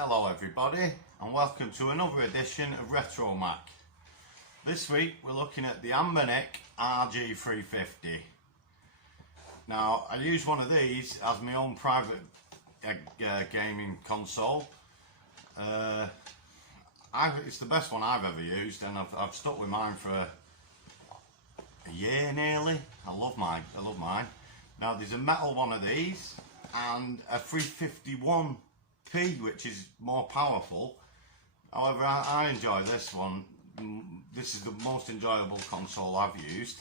Hello everybody and welcome to another edition of Retro Mac. This week we're looking at the Anbernic RG350. Now I use one of these as my own private gaming console. It's the best one I've ever used and I've stuck with mine for a year nearly. I love mine. Now there's a metal one of these and a 351p which is more powerful. However, I enjoy this one. This is the most enjoyable console I've used.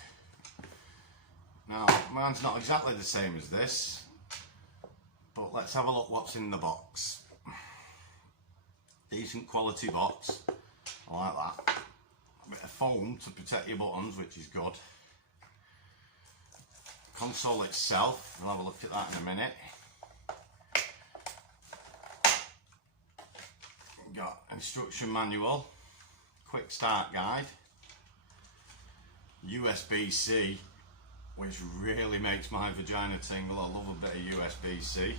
Now mine's not exactly the same as this, but let's have a look what's in the box. Decent quality box, I like that. A bit of foam to protect your buttons, which is good. Console itself, we'll have a look at that in a minute. Got instruction manual, quick start guide, USB-C, which really makes my vagina tingle. I love a bit of USB-C.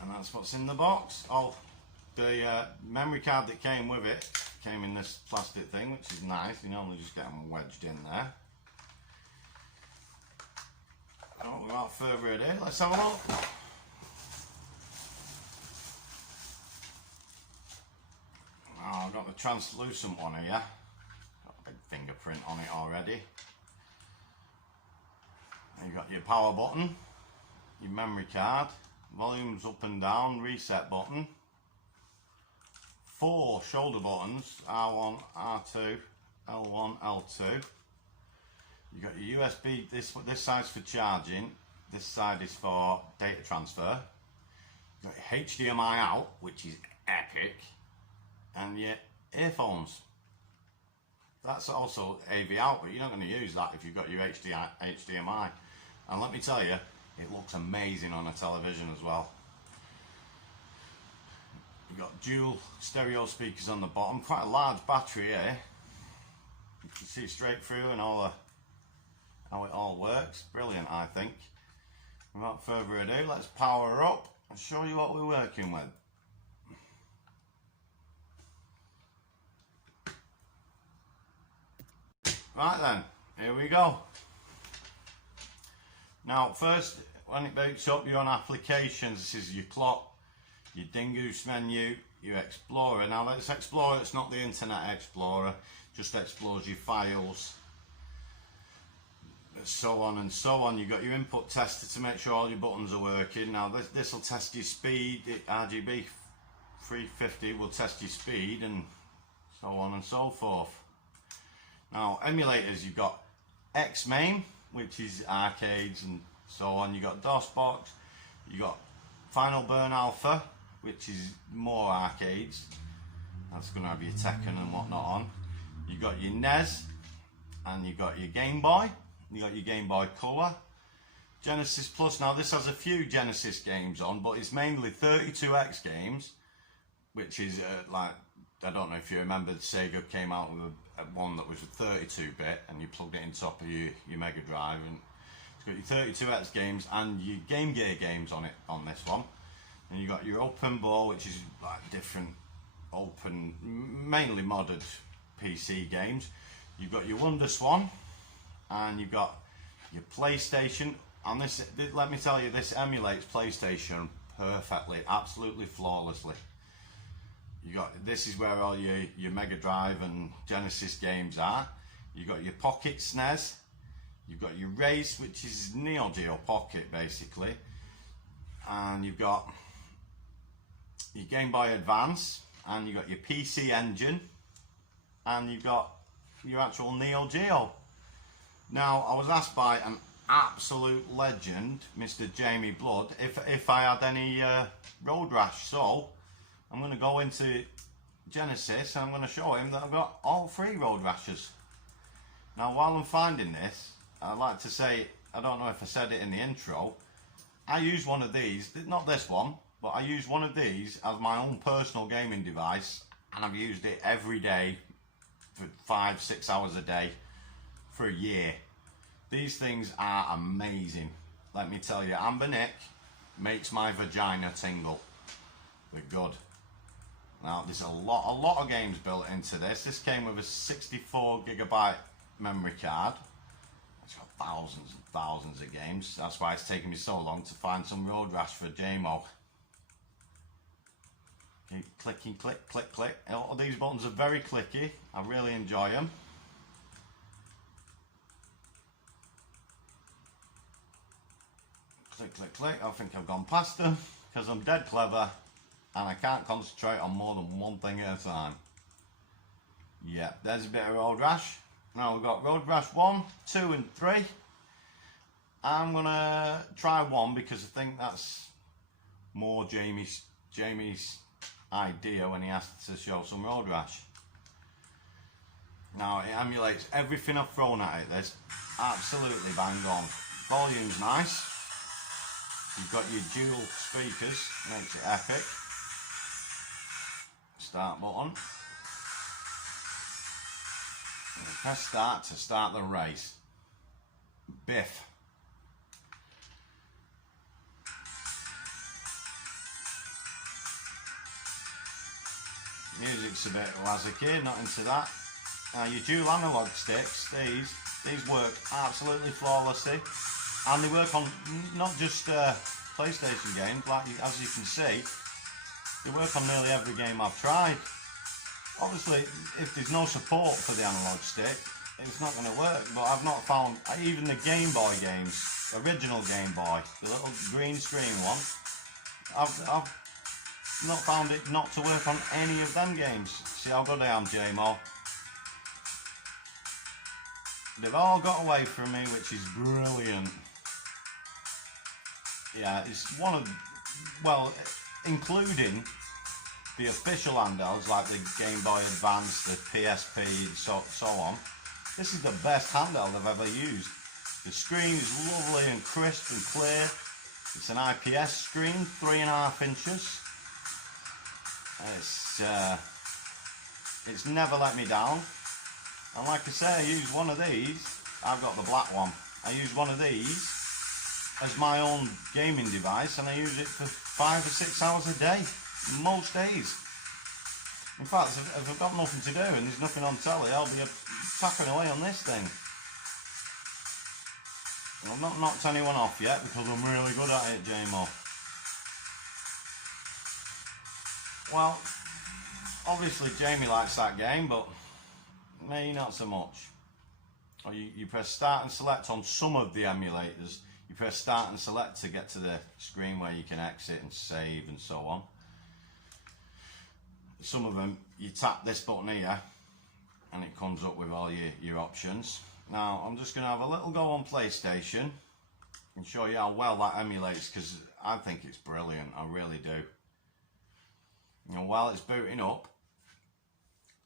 And that's what's in the box. Oh, the memory card that came with it came in this plastic thing, which is nice. You normally just get them wedged in there. Oh, without further ado, let's have a look. Oh, I've got the translucent one here. Got a big fingerprint on it already. And you've got your power button, your memory card, volumes up and down, reset button, 4 shoulder buttons, R1, R2, L1, L2. You've got your USB, this side's for charging, this side is for data transfer. You've got your HDMI out, which is epic, and your earphones. That's also AV out, but you're not going to use that if you've got your HDMI. And let me tell you, it looks amazing on a television as well. You've got dual stereo speakers on the bottom, quite a large battery here. You can see straight through and how it all works. Brilliant, I think. Without further ado, let's power up and show you what we're working with. Right then, here we go. Now first, when it boots up, you're on applications. This is your clock, your Dingoose menu, your Explorer. Now this Explorer, it's not the Internet Explorer, just explores your files, so on and so on. You've got your input tester to make sure all your buttons are working. Now this will test your speed. The RGB 350 will test your speed and so on and so forth. Now emulators, you've got X-Main, which is arcades and so on. You've got DOSBox, you've got Final Burn Alpha, which is more arcades. That's going to have your Tekken and whatnot on. You've got your NES, and you've got your Game Boy, you've got your Game Boy Color. Genesis Plus, now this has a few Genesis games on, but it's mainly 32X games, which is like, I don't know if you remember, Sega came out with one that was a 32-bit and you plugged it in top of your Mega Drive, and it's got your 32X games and your Game Gear games on it on this one. And you got your Open Ball, which is like different open, mainly modded PC games. You've got your Wonder Swan, and you've got your PlayStation. And this, let me tell you, this emulates PlayStation perfectly, absolutely flawlessly. You got, this is where all your Mega Drive and Genesis games are. You've got your Pocket SNES, you've got your Race, which is Neo Geo Pocket basically, and you've got your Game Boy Advance, and you've got your PC Engine, and you've got your actual Neo Geo. Now I was asked by an absolute legend, Mr. Jamie Blood, if I had any Road Rash, so I'm going to go into Genesis and I'm going to show him that I've got all 3 Road Rashes. Now while I'm finding this, I'd like to say, I don't know if I said it in the intro, I use one of these, not this one, but I use one of these as my own personal gaming device, and I've used it every day for 5-6 hours a day for a year. These things are amazing. Let me tell you, Anbernic makes my vagina tingle. we're good. Now there's a lot of games built into this. This came with a 64GB memory card. It's got thousands and thousands of games. That's why it's taken me so long to find some Road Rash for JMO. Keep clicking, click, click, click. All these buttons are very clicky. I really enjoy them. Click, click, click. I think I've gone past them because I'm dead clever and I can't concentrate on more than one thing at a time. Yeah, there's a bit of Road Rash. Now we've got Road Rash 1, 2 and 3. I'm gonna try 1 because I think that's more Jamie's idea when he asked to show some Road Rash. Now it emulates everything I've thrown at it. This absolutely bang on. Volume's nice. You've got your dual speakers, makes it epic. Start button. Press start to start the race. Biff. Music's a bit lazzicky, not into that. Now your dual analog sticks, these work absolutely flawlessly, and they work on not just PlayStation games, like as you can see, they work on nearly every game I've tried. Obviously, if there's no support for the analog stick, it's not going to work, but I've not found, even the Game Boy games, original Game Boy, the little green screen one, I've not found it not to work on any of them games. See how good I am, JMO. They've all got away from me, which is brilliant. Yeah, it's one of, well, including the official handhelds like the Game Boy Advance, the PSP, so on. This is the best handheld I've ever used. The screen is lovely and crisp and clear. It's an IPS screen, 3.5 inches. It's never let me down. And like I say, I use one of these. I've got the black one. I use one of these as my own gaming device, and I use it for 5 or 6 hours a day, most days. In fact, if I've got nothing to do and there's nothing on telly, I'll be tapping away on this thing. I've not knocked anyone off yet because I'm really good at it, JMO. Well, obviously Jamie likes that game, but me not so much. Or you press start and select on some of the emulators. You press start and select to get to the screen where you can exit and save and so on. Some of them, you tap this button here and it comes up with all your options. Now I'm just going to have a little go on PlayStation and show you how well that emulates, because I think it's brilliant, I really do. And while it's booting up,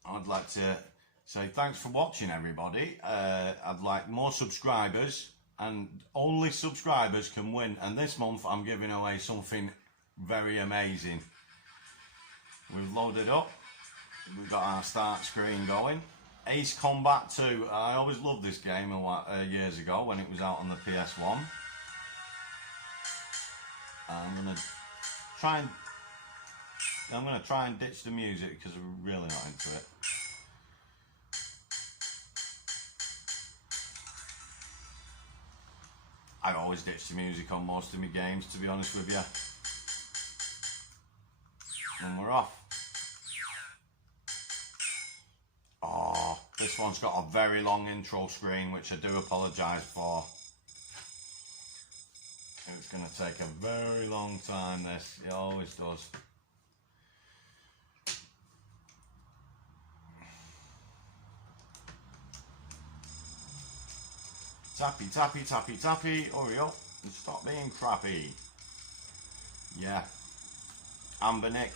I'd like to say thanks for watching, everybody. I'd like more subscribers, and only subscribers can win, and this month I'm giving away something very amazing. We've loaded up, we've got our start screen going. Ace Combat 2, I always loved this game years ago when it was out on the PS1. I'm going to try and ditch the music because I'm really not into it. I always ditch the music on most of my games, to be honest with you. And we're off. Oh, this one's got a very long intro screen, which I do apologise for. It's going to take a very long time, this. It always does. Tappy, tappy, tappy, tappy. Hurry up and stop being crappy. Yeah. Anbernic.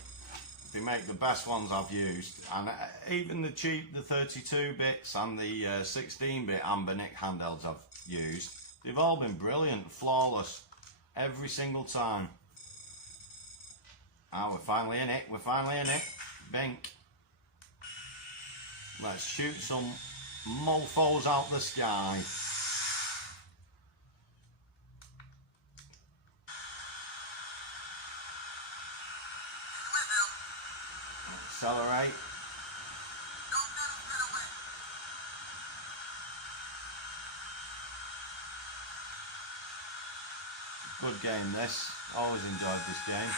They make the best ones I've used. And even the cheap, the 32 bits and the 16-bit Anbernic handhelds I've used, they've all been brilliant, flawless, every single time. Ah, we're finally in it. We're finally in it. Bink. Let's shoot some mofos out the sky. accelerate. Good game this. Always enjoyed this game.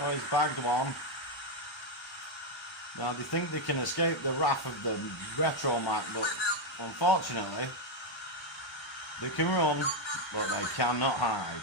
Oh, he's bagged one. Now they think they can escape the wrath of the Retro Mac, but unfortunately they can run, but they cannot hide.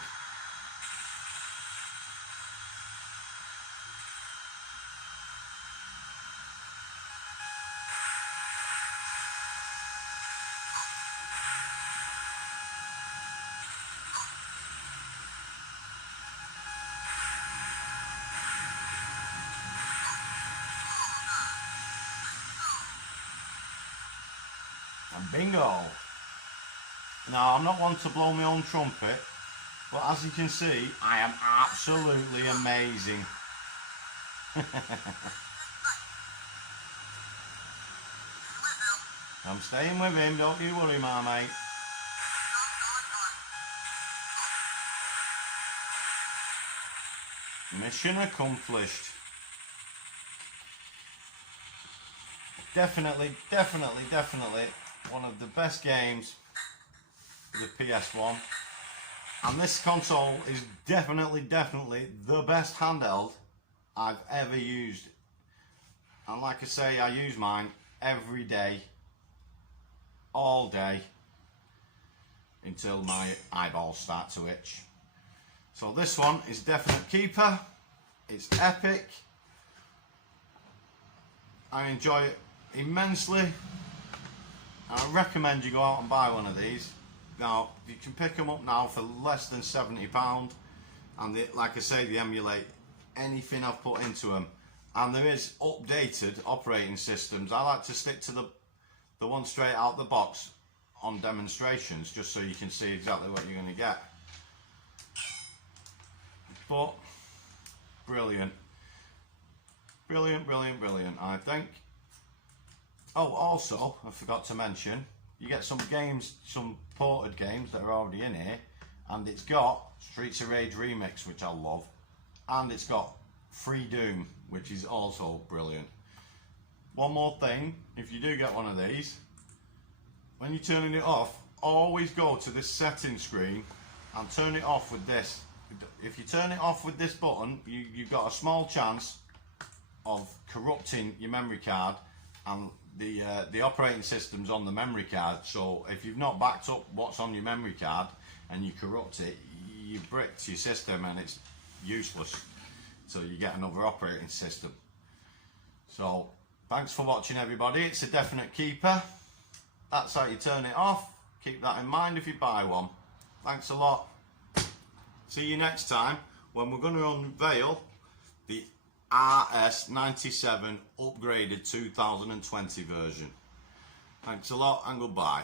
And bingo! Now, I'm not one to blow my own trumpet, but as you can see, I am absolutely amazing. I'm staying with him, don't you worry, my mate. Mission accomplished. Definitely one of the best games for the PS1. And this console is definitely the best handheld I've ever used. And like I say, I use mine every day, all day, until my eyeballs start to itch. So this one is definite keeper. It's epic. I enjoy it immensely. I recommend you go out and buy one of these. Now you can pick them up now for less than £70, and they, like I say, they emulate anything I've put into them. And there is updated operating systems. I like to stick to the one straight out the box on demonstrations, just so you can see exactly what you're going to get. But brilliant, I think. Oh, also, I forgot to mention, you get some games, some ported games that are already in here, and it's got Streets of Rage Remix, which I love, and it's got Free Doom, which is also brilliant. One more thing, if you do get one of these, when you're turning it off, always go to this settings screen and turn it off with this. If you turn it off with this button, you've got a small chance of corrupting your memory card and the operating system's on the memory card. So if you've not backed up what's on your memory card and you corrupt it, you bricked your system and it's useless. So you get another operating system. So thanks for watching, everybody. It's a definite keeper. That's how you turn it off. Keep that in mind if you buy one. Thanks a lot. See you next time when we're going to unveil the RS97 upgraded 2020 version. Thanks a lot and goodbye.